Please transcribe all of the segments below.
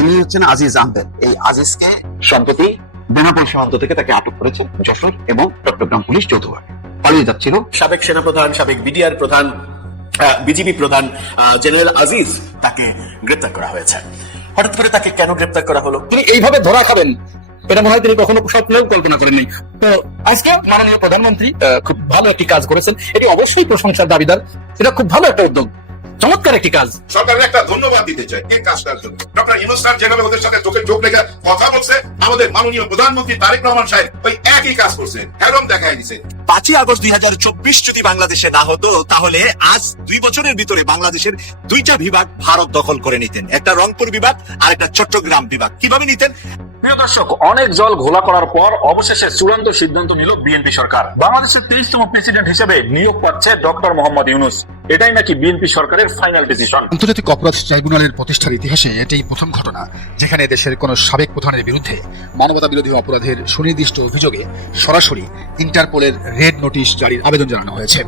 তিনি হচ্ছেন আজিজ আহমেদ। এই আজিজকে সম্প্রতি বেনাপোল সীমান্ত থেকে তাকে আটক করেছে যশোর এবং চট্টগ্রাম পুলিশ যৌথভাবে। পালিয়ে যাচ্ছিল সাবেক সেনাপ্রধান, সাবেক বিডিআর প্রধান, বিজিবি প্রধান জেনারেল আজিজ, তাকে গ্রেপ্তার করা হয়েছে। হঠাৎ করে তাকে কেন গ্রেপ্তার করা হলো? তিনি এইভাবে ধরা খাবেন এটা মনে হয় তিনি কখনো স্বপ্নেও কল্পনা করেননি। তো আজকে মাননীয় প্রধানমন্ত্রী খুব ভালো একটি কাজ করেছেন, এটি অবশ্যই প্রশংসার দাবিদার। এটা খুব ভালো একটা উদ্যোগ, চমৎকার একটি কাজ। সরকারের একটা ধন্যবাদ দিতে চাই এই কাজটার জন্য। ডক্টর ইউনূস স্যার যেভাবে ওদের সাথে চোখে চোখ রেখে কথা বলছে, আমাদের মাননীয় প্রধানমন্ত্রী তারেক রহমান সাহেব ওই একই কাজ করছেন, একদম দেখাই দিছে। 5ই আগস্ট 2024 যদি বাংলাদেশে না হতো, তাহলে আজ 2 বছরের ভিতরে বাংলাদেশের 2টা বিভাগ ভারত দখল করে নিতেন, একটা রংপুর বিভাগ আর একটা চট্টগ্রাম বিভাগ। কিভাবে নিতেন? প্রিয় দর্শক, অনেক জল ঘোলা করার পর অবশেষে চূড়ান্ত সিদ্ধান্ত নিল বিএনপি সরকার। বাংলাদেশের 30তম প্রেসিডেন্ট হিসেবে নিয়োগ পাচ্ছে ডক্টর মোহাম্মদ ইউনূস। এটাই নাকি বিএনপি সরকারের ফাইনাল ডিসিশন। আন্তর্জাতিক অপরাধ ট্রাইব্যুনালের প্রতিষ্ঠার ইতিহাসে এটাই প্রথম ঘটনা যেখানে দেশের কোনো সাবেক প্রধানের বিরুদ্ধে মানবতা বিরোধী অপরাধের সুনির্দিষ্ট অভিযোগে সরাসরি ইন্টারপোলের রেড নোটিশ জারির আবেদন জানানো হয়েছে।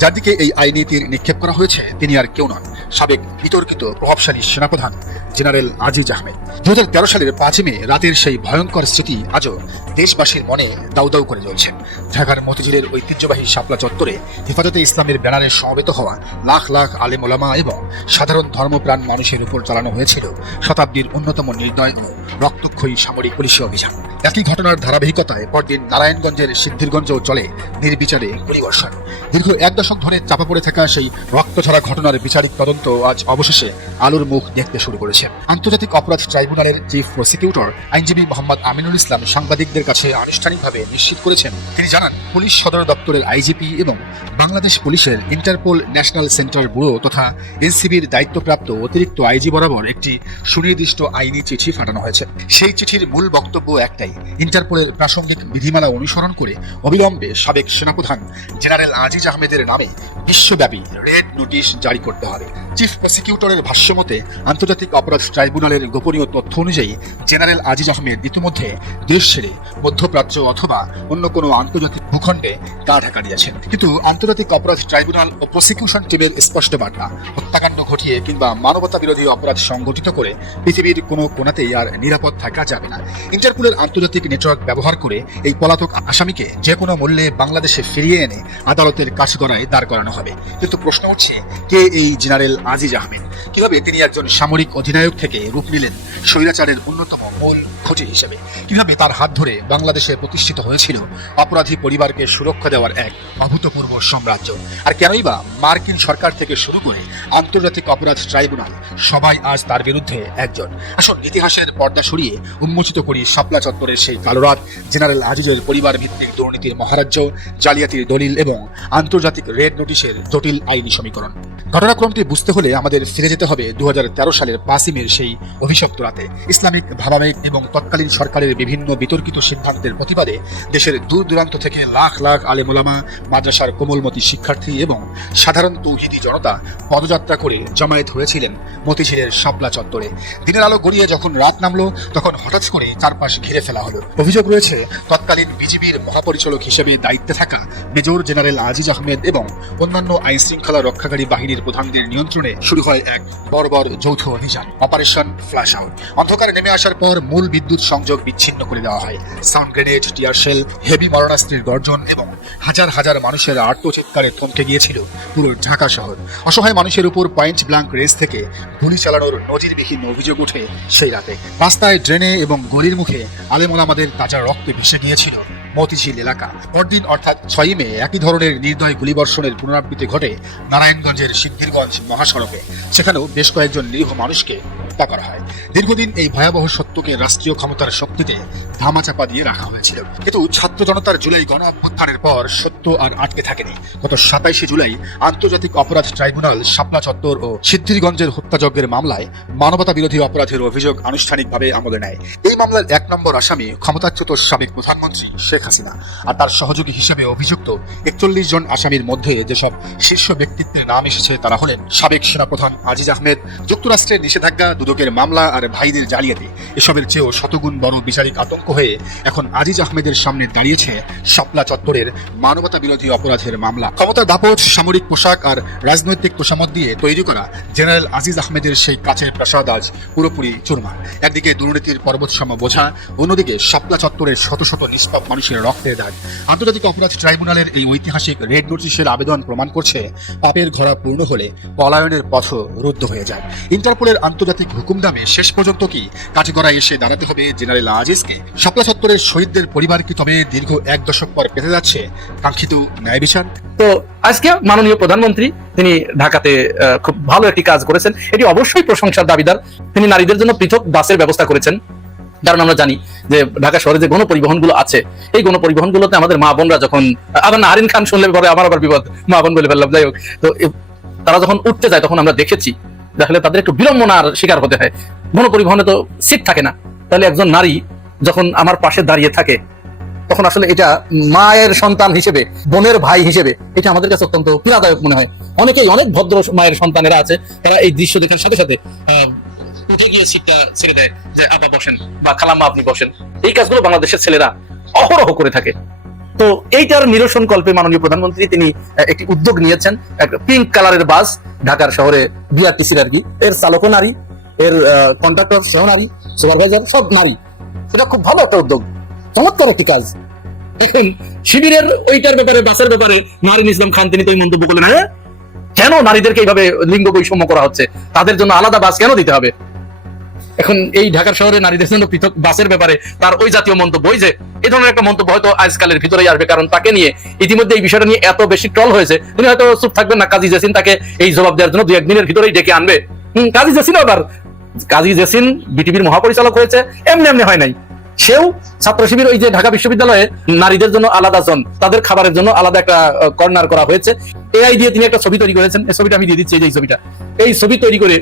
যার দিকে এই আইনি তীর নিক্ষেপ করা হয়েছে তিনি আর কেউ নন, সাবেক বিতর্কিত প্রভাবশালী সেনাপ্রধান জেনারেল আজিজ আহমেদ। 2013 সালের 5 মে রাতের সেই ভয়ঙ্কর স্মৃতি আজও দেশবাসীর মনে দাউ দাউ করে জ্বলছে। ঢাকার মতিঝিলের ঐতিহ্যবাহী শাপলা চত্বরে হেফাজতে ইসলামের ব্যানারে সমবেত হওয়া লাখ লাখ আলেম ওলামা এবং সাধারণ ধর্মপ্রাণ মানুষের উপর চালানো হয়েছিল শতাব্দীর অন্যতম নির্দয় ও রক্তক্ষয়ী সামরিক পুলিশি অভিযান। একই ঘটনার ধারাবাহিকতায় পরদিন নারায়ণগঞ্জের সিদ্ধিরগঞ্জেও চলে নির্বিচারে গুলিবর্ষণ। দীর্ঘ 1 দশক ধরে চাপা পড়ে থাকা সেই রক্তঝরা ঘটনার বিচারিক তদন্ত আজ অবশেষে আলোর মুখ দেখতে শুরু করেছে। আন্তর্জাতিক অপরাধ ট্রাইব্যুনালের চিফ প্রসিকিউটর আইনজীবী মোহাম্মদ আমিনুল ইসলাম সাংবাদিকদের কাছে আনুষ্ঠানিকভাবে নিশ্চিত করেছেন, তিনি জানান পুলিশ সদর দপ্তরের আইজিপি এবং বাংলাদেশ পুলিশের ইন্টারপোল ন্যাশনাল সেন্টার ব্যুরো তথা এনসিবির দায়িত্বপ্রাপ্ত অতিরিক্ত আইজি বরাবর একটি সুনির্দিষ্ট আইনি চিঠি পাঠানো হয়েছে। সেই চিঠির মূল বক্তব্য একটাই, ইন্টারপোলের প্রাসঙ্গিক বিধিমালা অনুসরণ করে অবিলম্বে সাবেক সেনাপ্রধান জেনারেল আজিজ আহমেদের নামে বিশ্বব্যাপী রেড নোটিশ জারি করতে হবে। চিফ প্রসিকিউটরের ভাষ্যমতে আন্তর্জাতিক অপরাধ ট্রাইব্যুনালের গোপনীয় তথ্য অনুযায়ী জেনারেল আজিজ আহমেদ ইতিমধ্যে দেশ ছেড়ে মধ্যপ্রাচ্য অথবা অন্য কোনো আন্তর্জাতিক ভূখণ্ডে গা ঢাকা দিয়েছেন। কিন্তু আন্তর্জাতিক অপরাধ ট্রাইব্যুনাল ও প্রসিকিউশন টিমের স্পষ্ট বার্তা, হত্যাকাণ্ড ঘটিয়ে কিংবা মানবতা বিরোধী অপরাধ সংগঠিত করে পৃথিবীর কোনো কোণাতেই আর নিরাপদ থাকা যাবে না। ইন্টারপোলের আন্তর্জাতিক নেটওয়ার্ক ব্যবহার করে এই পলাতক আসামিকে যে কোনো মূল্যে বাংলাদেশে ফিরিয়ে এনে আদালতের কাঠগড়ায় দাঁড় করানো হবে। কিন্তু প্রশ্ন উঠছে, কে এই জেনারেল আজিজ আহমেদ? কিভাবে তিনি একজন সামরিক অধিনায়ক থেকে রূপ নিলেন স্বৈরাচারের অন্যতম মূল খুঁটি হিসেবে? কিভাবে তার হাত ধরে বাংলাদেশে প্রতিষ্ঠিত হয়েছিল অপরাধী পরিবারকে সুরক্ষা দেওয়ার এক অভূতপূর্ব সাম্রাজ্য? আর কেনই বা মার্কিন সরকার থেকে শুরু করে আন্তর্জাতিক অপরাধ ট্রাইব্যুনাল সবাই আজ তার বিরুদ্ধে একজন? আসল ইতিহাসের পর্দা সরিয়ে উন্মোচিত করি শাপলা চত্বরের সেই কালো রাত, জেনারেল আজিজের পরিবার ভিত্তিক দুর্নীতির মহারাজ্য, জালিয়াতির দলিল এবং আন্তর্জাতিক রেড নোটিশের জটিল আইনি সমীকরণ। ঘটনাক্রমটি বুঝতে হলে আমাদের ফিরে যেতে হবে 2013 সালের 5 মের সেই অভিশপ্ত রাতে। ইসলামিক ভাবাবেগ এবং তৎকালীন সরকারের বিভিন্ন বিতর্কিত সিদ্ধান্তের প্রতিবাদে দেশের দূর দূরান্ত থেকে লাখ লাখ আলেম ওলামা, মাদ্রাসার কোমলমতি শিক্ষার্থী এবং সাধারণ তৌহিদি জনতা পদযাত্রা করে জমায়েত হয়েছিলেন মতিঝিলের শাপলা চত্বরে। দিনের আলো গড়িয়ে যখন রাত নামলো, তখন হঠাৎ করে চারপাশ ঘিরে ফেলা হলো। অভিযোগ রয়েছে তৎকালীন বিজিবির মহাপরিচালক হিসেবে দায়িত্বে থাকা মেজর জেনারেল আজিজ আহমেদ এবং অন্যান্য আইন শৃঙ্খলা রক্ষাকারী বাহিনীর প্রধানদের নিয়ন্ত্রণে শুরু হয় এক বর্বর যৌথ অভিযান, অপারেশন ফ্ল্যাশ আউট। অন্ধকার নেমে আসার পর মূল বিদ্যুৎ সংযোগ বিচ্ছিন্ন করে দেওয়া হয়। Sound grenade, tear shell, heavy মারণাস্ত্রের গর্জন এবং হাজার হাজার মানুষের আর্তচিৎকারে থমকে গিয়েছিল পুরো ঢাকা শহর। অসহায় মানুষের উপর পয়েন্ট ব্ল্যাঙ্ক রেঞ্জ থেকে গুলি চালানোর নজিরবিহীন অভিযোগ ওঠে সেই রাতে। রাস্তায়, ড্রেনে এবং গলির মুখে আলেম ওলামাদের তাজা রক্তে ভেসে গিয়েছিল মতিঝিল এলাকা। পরদিন অর্থাৎ 6 মে একই ধরনের নির্দয় গুলিবর্ষণের পুনরাবৃত্তি ঘটে নারায়ণগঞ্জের সিদ্ধিরগঞ্জ মহাসড়কে। সেখানেও বেশ কয়েকজন নিরীহ মানুষকে হত্যা করা হয়। দীর্ঘদিন এই ভয়াবহ সত্যকে রাষ্ট্রীয় ক্ষমতার শক্তিতে ধামাচাপা দিয়ে রাখা হয়েছিল। কিন্তু ছাত্র জনতার জুলাই গণ অভ্যুত্থানের পর সত্য আর আটকে থাকেনি। গত 27 জুলাই আন্তর্জাতিক অপরাধ ট্রাইব্যুনাল শাপলা চত্বর ও সিদ্ধিরগঞ্জের হত্যাযজ্ঞের মামলায় মানবতা বিরোধী অপরাধের অভিযোগ আনুষ্ঠানিকভাবে আমলে নেয়। এই মামলার 1 নম্বর আসামি ক্ষমতাচ্যুত সাবেক প্রধানমন্ত্রী শেখ হাসিনা, আর তার সহযোগী হিসেবে অভিযুক্ত 41 জন আসামির মধ্যে যেসব শীর্ষ ব্যক্তিত্বের নাম এসেছে তারা হলেন সাবেক সেনাপ্রধান আজিজ আহমেদ, যুক্তরাষ্ট্রের নিষেধাজ্ঞা দুদকের মামলা আর ভাইদের জালিয়াতি এসবের চেয়েও শতগুণ বড় বিচারিক আতঙ্ক হয়ে এখন আজিজ আহমেদের সামনে দাঁড়িয়েছে শাপলা চত্বরের মানবতা বিরোধী অপরাধের মামলা। ক্ষমতার দাপট, সামরিক পোশাক আর রাজনৈতিক তোষামত দিয়ে তৈরি করা জেনারেল আজিজ আহমেদের সেই কাচের প্রাসাদ আজ পুরোপুরি চুরমার। একদিকে দুর্নীতির পর্বতসম বোঝা, অন্যদিকে শাপলা চত্বরের শত শত নিষ্পাপ মানুষের রক্তের দাগ। আন্তর্জাতিক অপরাধ ট্রাইব্যুনালের এই ঐতিহাসিক রেড নোটিশের আবেদন প্রমাণ করছে পাপের ঘোড়া পূর্ণ হলে পলায়নের পথও রুদ্ধ হয়ে যায়। ইন্টারপোলের আন্তর্জাতিক হুকুম দামে শেষ পর্যন্ত কি কাঠগড়ায় এসে দাঁড়াতে হবে জেনারেল আজিজকে? শাপলা চত্বরের শহীদদের পরিবার কি তবে দীর্ঘ 1 দশক পর পেতে যাচ্ছে কাঙ্ক্ষিত ন্যায় বিচার? তো আজকে মাননীয় প্রধানমন্ত্রী তিনি ঢাকাতে খুব ভালো একটি কাজ করেছেন, এটি অবশ্যই প্রশংসার দাবিদার। তিনি নারীদের জন্য পৃথক বাসের ব্যবস্থা করেছেন, কারণ আমরা জানি যে ঢাকা শহরে যে গণপরিবহনগুলো আছে এই গণপরিবহনগুলোতে আমাদের মা বোনরা যখন, আবার আরিন খান শুনলে পরে আমার আবার বিপদ, মা বোন বলে ফেললাম, যাই হোক, তো তারা যখন উঠতে যায় তখন আমরা দেখেছি দেখলে তাদের একটু বিড়ম্বনার শিকার হতে হয়। গণপরিবহনে তো সিট থাকে না, তাহলে একজন নারী যখন আমার পাশে দাঁড়িয়ে থাকে তখন আসলে এটা মায়ের সন্তান হিসেবে, বোনের ভাই হিসেবে এটা আমাদের কাছে অত্যন্ত পীড়াদায়ক মনে হয়। অনেকেই, অনেক ভদ্র মায়ের সন্তানেরা আছে, তারা এই দৃশ্য দেখার সাথে সাথে উঠে গিয়ে সিটটা ছেড়ে দেয় যে আব্বা বসেন বা খালাম্মা আপনি বসেন। এই কাজগুলো বাংলাদেশের ছেলেরা অহরহ করে থাকে। তো এইটার নিরসন কল্পে মাননীয় প্রধানমন্ত্রী তিনি একটি উদ্যোগ নিয়েছেন। একটা পিঙ্ক কালারের বাস ঢাকার শহরে বিআরটিসির আর কি, এর চালকও নারী, এর কন্ডাক্টর সহ নারী, সুপারভাইজার সব নারী। এটা খুব ভালো একটা উদ্যোগ, চমৎকার একটি কাজ। এখন শিবিরের ওইটার ব্যাপারে, বাসের ব্যাপারে নারিন ইসলাম খান তিনি তো এই মন্তব্য করলেন, হ্যাঁ কেন নারীদেরকে এইভাবে লিঙ্গ বৈষম্য করা হচ্ছে, তাদের জন্য আলাদা বাস কেন দিতে হবে? এখন এই ঢাকার শহরে নারীদের জন্য পৃথক বাসের ব্যাপারে তার ওই জাতীয় মন্তব্য, ওই যে এই ধরনের একটা মন্তব্য হয়তো আজকালের ভিতরেই আসবে, কারণ তাকে নিয়ে ইতিমধ্যে এই বিষয়টা নিয়ে এত বেশি ট্রল হয়েছে, তিনি হয়তো চুপ থাকবেন না। কাজী জেসিন তাকে এই জবাব দেওয়ার জন্য 2-1 দিনের ভিতরেই ডেকে আনবে। কাজী জেসিন, আবার কাজী জেসিন বিটিভির মহাপরিচালক হয়েছে, এমনি এমনি হয় নাই। সেও ছাত্র শিবির, ওই যে ঢাকা বিশ্ববিদ্যালয়ে নারীদের জন্য আলাদা জোন, তাদের খাবারের জন্য আলাদা একটা কর্নার করা হয়েছে। এআই দিয়ে তিনি একটা ছবি তৈরি করেছেন, এই ছবিটা আমি দিয়ে দিচ্ছি, এই ছবিটা। এই ছবি তৈরি করে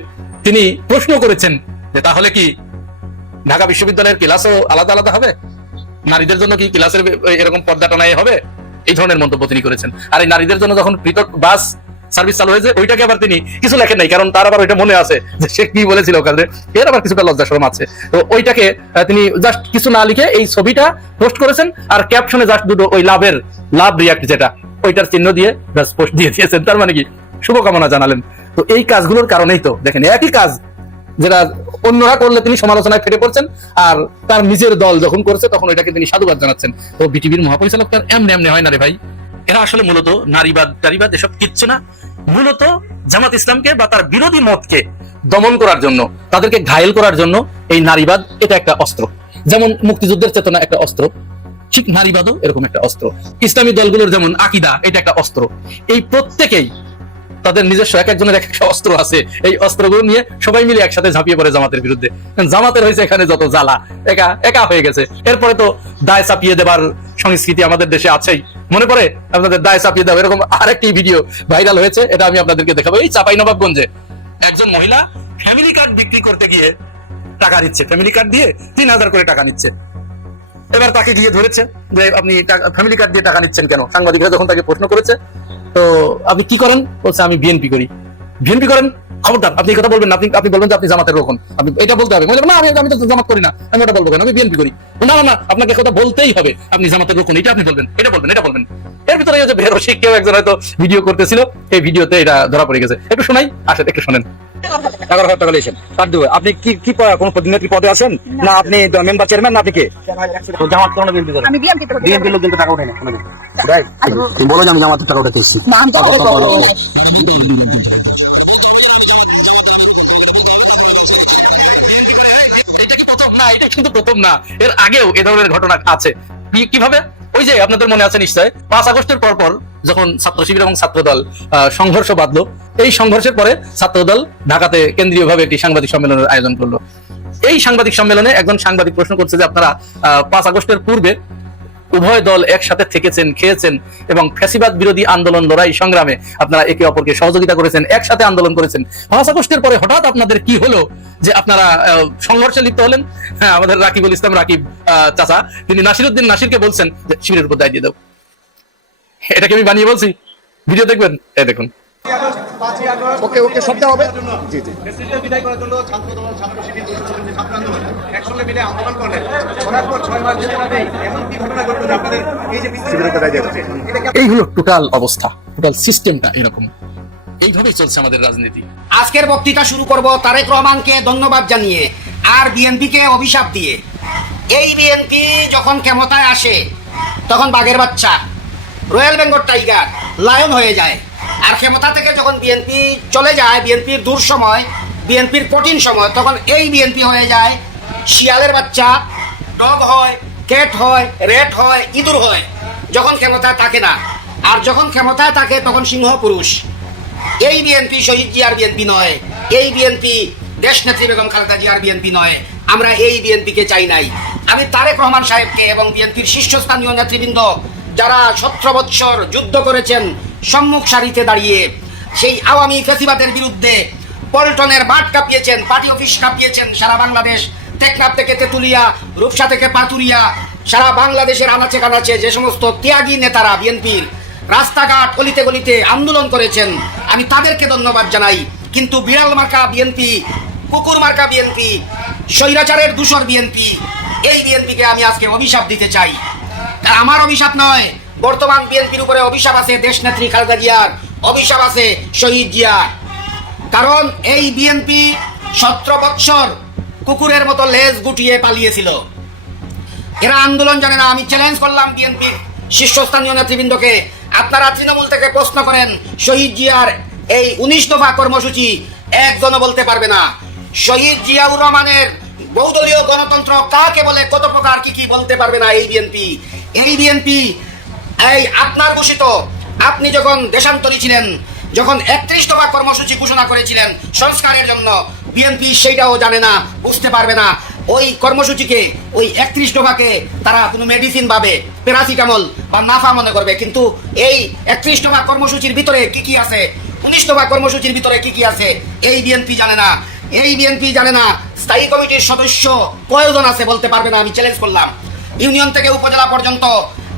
তিনি প্রশ্ন করেছেন যে তাহলে কি ঢাকা বিশ্ববিদ্যালয়ের ক্লাসও আলাদা আলাদা হবে, নারীদের জন্য কি ক্লাসের এরকম পর্দা টানাই হবে? এই ধরনের মন্তব্য তিনি করেছেন। আর এই নারীদের জন্য যখন পৃথক বাস সার্ভিস চালু হয়েছে, ওইটাকে আবার তিনি কিছু লেখেন নাই, কারণ তার আবার ওইটা মনে আছে যে সে কি বলেছিল ওখানে, এর আবার কিছুটা লজ্জা শরম আছে। তো ওইটাকে তিনি জাস্ট কিছু না লিখে এই ছবিটা পোস্ট করেছেন, আর ক্যাপশনে জাস্ট দুটো ওই লাভ রিয়াক্ট যেটা ওইটার চিহ্ন দিয়ে জাস্ট পোস্ট দিয়ে দিয়েছেন। তার মানে কি শুভকামনা জানালেন। তো এই কাজগুলোর কারণেই তো দেখেন, একই কাজ যেটা অন্যরা করলে তিনি সমালোচনায় ফেটে পড়ছেন, আর তার নিজের দল যখন করছে তখন ওইটাকে তিনি সাধুবাদ জানাচ্ছেন। তো বিটিভির মহাপরিচালক তার এমনি এমনি হয় না রে ভাই। এরা আসলে মূলত নারীবাদ এসব কিচ্ছু না, মূলত জামাত ইসলামকে বা তার বিরোধী মতকে দমন করার জন্য, তাদেরকে ঘায়েল করার জন্য এই নারীবাদ এটা একটা অস্ত্র। যেমন মুক্তিযুদ্ধের চেতনা একটা অস্ত্র, ঠিক নারীবাদও এরকম একটা অস্ত্র। ইসলামী দলগুলোর যেমন আকীদা এটা একটা অস্ত্র। এই প্রত্যেকেই তাদের নিজস্ব এক একজনের এক একটা অস্ত্র আছে, এই অস্ত্রগুলো নিয়ে সবাই মিলে একসাথে ঝাঁপিয়ে পড়ে জামাতের বিরুদ্ধে। জামাতের হয়েছে এখানে যত জ্বালা, একা একা হয়ে গেছে। এরপরে তো দায় চাপিয়ে দেবার সংস্কৃতি আমাদের দেশে আছেই। মনে পড়ে আপনাদের দায় চাপিয়ে দেওয়া, এরকম আরেকটি ভিডিও ভাইরাল হয়েছে, এটা আমি আপনাদেরকে দেখাবো। এই চাঁপাইনবাবগঞ্জে একজন মহিলা ফ্যামিলি কার্ড বিক্রি করতে গিয়ে টাকা নিচ্ছে, ফ্যামিলি কার্ড দিয়ে 3000 করে টাকা নিচ্ছে। এবার তাকে গিয়ে ধরেছে যে আপনি ফ্যামিলি কার্ড দিয়ে টাকা নিচ্ছেন কেন? সাংবাদিকরা যখন তাকে প্রশ্ন করেছে, তো আপনি কি করেন? বলছে আমি বিএনপি করি। বিএনপি করেন? খবরদার আপনি এই কথা বলবেন না, আপনি বলবেন যে আপনি জামাতের রোকন, আপনি এটা বলতে হবে। না আমি তো জামাত করি না, আমি এটা বলবো কেন, আমি বিএনপি করি। না না, আপনাকে কথা বলতেই হবে, আপনি জামাতের রোকন, এটা আপনি বলবেন, এটা বলবেন। এর ভিতরে যে বেরোসি কেউ একজন হয়তো ভিডিও করতেছিল, এই ভিডিওতে এটা ধরা পড়ে গেছে। একটু শোনাই, আসেন একটু শোনেন। 11,000 টাকা লিয়েছেন কার্ড দেবো। আপনি কি কোনো প্রতিনিধি পদে আছেন না? আপনি মেম্বার চেয়ারম্যান না? আপনি কে? জামাত কোনো বিএনপি করেন? আমি বিএনপি করি। বিএনপির লোক কিন্তু টাকা উঠে না কোনোদিন, রাইট? তুমি বলো যে আমি জামাতের টাকা উঠাতেছি। এটা কি প্রথম না? এটা কিন্তু প্রথম না, এর আগেও এ ধরনের ঘটনা আছে। কিভাবে? ওই যে আপনাদের মনে আছে নিশ্চয়, 5 আগস্টের পর যখন ছাত্র শিবির এবং ছাত্রদল সংঘর্ষ বাঁধলো, এই সংঘর্ষের পরে ছাত্রদল ঢাকাতে কেন্দ্রীয়ভাবে একটি সাংবাদিক সম্মেলনের আয়োজন করলো। এই সাংবাদিক সম্মেলনে একজন সাংবাদিক প্রশ্ন করছে যে আপনারা 5 আগস্টের পূর্বে উভয় দল একসাথে থেকেছেন, খেয়েছেন এবং ফ্যাসিবাদ বিরোধী আন্দোলন, লড়াই সংগ্রামে আপনারা একে অপরকে সহযোগিতা করেছেন, একসাথে আন্দোলন করেছেন। 5 আগস্টের পরে হঠাৎ আপনাদের কি হলো যে আপনারা সংঘর্ষে লিপ্ত হলেন? হ্যাঁ, আমাদের রাকিবুল ইসলাম রাকিব চাচা, তিনি নাসিরউদ্দিন নাসিরকে বলছেন যে শিবিরের উপর দায় দিয়ে দাও। এটাকে আমি বানিয়ে বলছি, ভিডিও দেখবেন, এই দেখুন। ওকে ওকে সব দেওয়া হবে। জি জি। প্রেসিডেন্ট বিদায় করার জন্য ছাত্র দল, ছাত্র শিবির, ছাত্র আন্দোলন একসঙ্গে মিলে আন্দোলন করলেন। করার পর 6 মাস যেতে না দেয়, এমন কি ঘটনা ঘটলো যে আপনাদের এই যে এই হলো টোটাল অবস্থা, টোটাল সিস্টেমটা এরকম, এইভাবেই চলছে আমাদের রাজনীতি। আজকের বক্তৃতা শুরু করব তারেক রহমানকে ধন্যবাদ জানিয়ে আর বিএনপিকে অভিশাপ দিয়ে। এই বিএনপি যখন ক্ষমতায় আসে তখন বাঘের বাচ্চা, রয়্যাল বেঙ্গল টাইগার, লায়ন হয়ে যায়। আর ক্ষমতা থেকে যখন বিএনপি চলে যায়, বিএনপির দূর সময়, বিএনপির কঠিন সময়, তখন এই বিএনপি হয়ে যায় শিয়ালের বাচ্চা, ডগ হয়, ক্যাট হয়, রেট হয়, ইঁদুর হয় যখন ক্ষমতায় থাকে না। আর যখন ক্ষমতায় থাকে তখন সিংহ পুরুষ। এই বিএনপি শহীদ জিয়ার বিএনপি নয়, এই বিএনপি দেশনেত্রী বেগম খালেদা জিয়ার বিএনপি নয়। আমরা এই বিএনপিকে চাই নাই। আমি তারেক রহমান সাহেবকে এবং বিএনপির শীর্ষস্থানীয় নেতৃবৃন্দ যারা 17 বৎসর যুদ্ধ করেছেন সম্মুখ সারিতে দাঁড়িয়ে, সেই আওয়ামী ফ্যাসিবাদের বিরুদ্ধে পল্টনের মাঠ কাঁপিয়েছেন, পার্টি অফিস কাঁপিয়েছেন, সারা বাংলাদেশ, টেকনাফ থেকে তেতুলিয়া, রূপসা থেকে পাতুরিয়া, সারা বাংলাদেশের আনাচে কানাচে যে সমস্ত ত্যাগী নেতারা বিএনপির রাস্তাঘাট গলিতে গলিতে আন্দোলন করেছেন, আমি তাদেরকে ধন্যবাদ জানাই। কিন্তু বিড়াল মার্কা বিএনপি, কুকুর মার্কা বিএনপি, স্বৈরাচারের দূষর বিএনপি, এই বিএনপিকে আমি আজকে অভিশাপ দিতে চাই। আর আমার অভিশাপ নয়, বর্তমান বিএনপির উপরে অভিশাপ আছে দেশনেত্রী খালেদা জিয়ার, অভিশাপ আছে শহীদ জিয়ার। কারণ এই বিএনপি 17 বৎসর কুকুরের মতো লেজ গুটিয়ে পালিয়েছিল। এরা আন্দোলন জানে না। আমি চ্যালেঞ্জ করলাম বিএনপির শীর্ষস্থানীয় নেতৃবৃন্দকে, আপনারা তৃণমূল থেকে প্রশ্ন করেন শহীদ জিয়ার এই 19 দফা কর্মসূচি একজনও বলতে পারবে না। শহীদ জিয়াউর রহমানের বহুদলীয় গণতন্ত্র কাকে বলে, কত প্রকার কি কি বলতে পারবে না এই বিএনপি। এই বিএনপি এই আপনার ঘোষিত, আপনি যখন দেশান্তরী ছিলেন, যখন 31 দফা কর্মসূচি ঘোষণা করেছিলেন সংস্কারের জন্য, বিএনপি সেইটাও জানে না, বুঝতে পারবে না। ওই কর্মসূচিকে, ওই 31 দফাকে তারা কোনো মেডিসিন ভাবে, প্যারাসিটামল বা নাফা মনে করবে। কিন্তু এই 31 দফা কর্মসূচির ভিতরে কি কি আছে, 19 দফা কর্মসূচির ভিতরে কি কি আছে, এই বিএনপি জানে না। এই বিএনপি জানে না স্থায়ী কমিটির সদস্য কয়জন আছে, বলতে পারবে না। আমি চ্যালেঞ্জ করলাম ইউনিয়ন থেকে উপজেলা পর্যন্ত,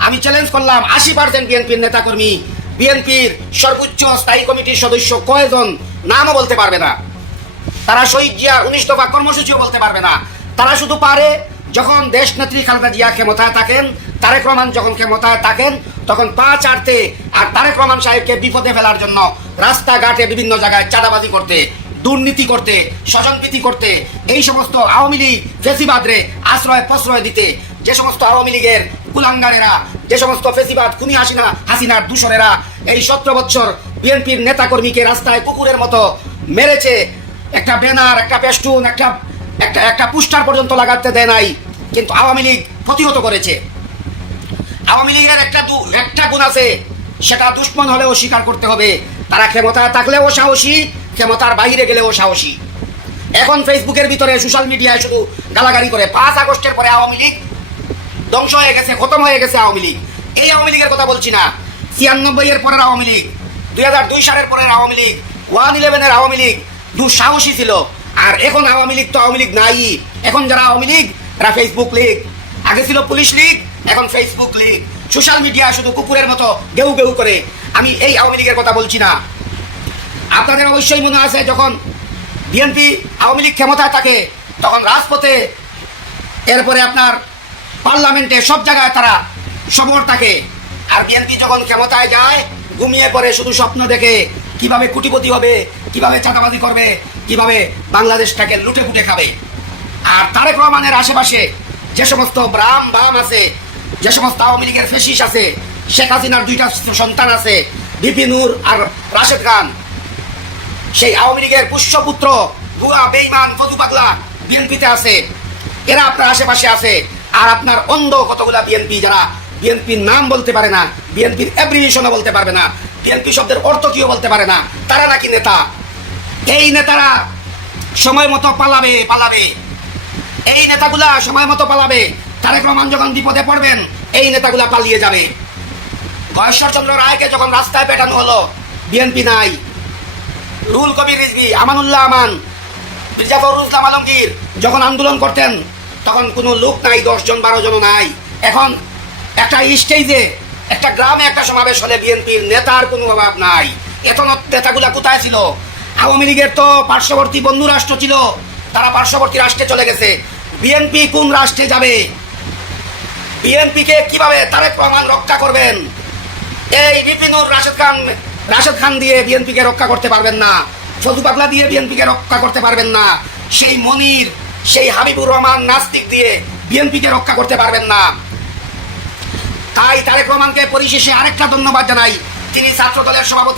আমি চ্যালেঞ্জ করলাম 80% বিএনপির নেতাকর্মী বিএনপির সর্বোচ্চ স্থায়ী কমিটির সদস্য কয়জন, নামও বলতে পারবে না। তারা শহীদ জিয়ার 19 দফা কর্মসূচিও বলতে পারবে না। তারা শুধু পারে যখন দেশ নেত্রী খালেদা জিয়া ক্ষমতায় থাকেন, তারেক রহমান যখন ক্ষমতায় থাকেন, তখন পা চাটতে আর তারেক রহমান সাহেবকে বিপদে ফেলার জন্য রাস্তাঘাটে বিভিন্ন জায়গায় চাঁদাবাজি করতে, দুর্নীতি করতে, স্বজনপ্রীতি করতে, এই সমস্ত আওয়ামী লীগ ফেসিবাদরে আশ্রয় প্রশ্রয় দিতে, যে সমস্ত আওয়ামী লীগের কুলাঙ্গারেরা, যে সমস্ত ফেসিবাদ খুনি হাসিনার দূষরেরা এই 17 বৎসর বিএনপির নেতাকর্মীকে রাস্তায় কুকুরের মতো মেরেছে, একটা ব্যানার, একটা পেস্টুন, একটা পোস্টার পর্যন্ত লাগাতে দেয় নাই, কিন্তু আওয়ামী লীগ প্রতিহত করেছে। আওয়ামী লীগের একটা গুণ আছে, সেটা দুশ্মন হলেও স্বীকার করতে হবে। তারা ক্ষমতায় থাকলেও সাহসী, ক্ষমতার বাইরে গেলেও সাহসী। এখন ফেসবুকের ভিতরে, সোশ্যাল মিডিয়ায় শুধু গালাগালি করে। 5 আগস্টের পরে আওয়ামী লীগ ধ্বংস হয়ে গেছে, খতম হয়ে গেছে আওয়ামী লীগ। এই আওয়ামী লীগের কথা বলছি না, 96 এর পরের আওয়ামী লীগ, 2002 সালের পরের আওয়ামী লীগ, 111-এর আওয়ামী লীগ দুঃসাহসী ছিল। আর এখন আওয়ামী লীগ তো আওয়ামী লীগ নাই। এখন যারা আওয়ামী লীগ, তারা ফেসবুক লীগ। আগে ছিল পুলিশ লীগ, এখন ফেসবুক লীগ। সোশ্যাল মিডিয়া শুধু কুকুরের মতো গেউ গেউ করে। আমি এই আওয়ামী লীগের কথা বলছি না। আপনাদের অবশ্যই মনে আছে, যখন বিএনপি আওয়ামী লীগ ক্ষমতায় থাকে, তখন রাজপথে, এরপরে আপনার পার্লামেন্টে, সব জায়গায় তারা সবর থাকে। আর বিএনপি যখন ক্ষমতায় যায়, ঘুমিয়ে পড়ে, শুধু স্বপ্ন দেখে কিভাবে কোটিপতি হবে, কিভাবে চাঁদাবাজি করবে, কিভাবে বাংলাদেশটাকে লুটে পুটে খাবে। আর তারেক রহমানের আশেপাশে যে সমস্ত বাম আছে, যে সমস্ত আওয়ামী লীগের ফেসিস আছে, শেখ হাসিনার 2টা সন্তান আছে, বিপি নূর আর রাশেদ খান, সেই আওয়ামী লীগের পুষ্যপুত্র ভুয়া বেঈমান ফজু পাগলা বিএনপিতে আছে। এরা আপনার আশেপাশে আছে। আর আপনার অন্ধ কতগুলা বিএনপি, যারা বিএনপির নাম বলতে পারে না, বিএনপির অ্যাব্রিভিয়েশনও বলতে পারবে না, বিএনপি শব্দের অর্থ কিও বলতে পারে না, তারা নাকি নেতা। এই নেতারা সময় মতো পালাবে। এই নেতাগুলা সময় মতো পালাবে। তারেক রহমান যখন বিপদে পড়বেন, এই নেতাগুলা পালিয়ে যাবে। ঈশ্বরচন্দ্র রায়কে যখন রাস্তায় পেটানো হলো, বিএনপি নাই। রুহুল কবির রিজভী, আমানুল্লাহ আমান, মির্জা ফখরুল ইসলাম আলমগীর যখন আন্দোলন করতেন, তখন কোনো লোক নাই, 10 জন 12 জন নাই। এখন একটা স্টেজে, একটা গ্রামে একটা সমাবেশ হলে বিএনপির নেতার কোনো অভাব নাই। এত নেতাগুলা কোথায় ছিল? আওয়ামী লীগের তো পার্শ্ববর্তী বন্ধু রাষ্ট্র ছিল, তারা পার্শ্ববর্তী রাষ্ট্রে চলে গেছে। বিএনপি কোন রাষ্ট্রে যাবে? বিএনপিকে কিভাবে তারেক রহমান রক্ষা করবেন? এই বিপিনুর রাশেদ খান দিয়ে বিএনপিকে রক্ষা করতে পারবেন না, ফজু পাগলা দিয়ে বিএনপিকে রক্ষা করতে পারবেন না, সেই মনির, সেই হাবিবুর রহমান নাস্তিক দিয়ে বিএনপিকে রক্ষা করতে পারবেন না। তাই তারেক রহমানকে পরিশেষে আরেকটা ধন্যবাদ জানাই, তিনি ছাত্র দলের সভাপতি।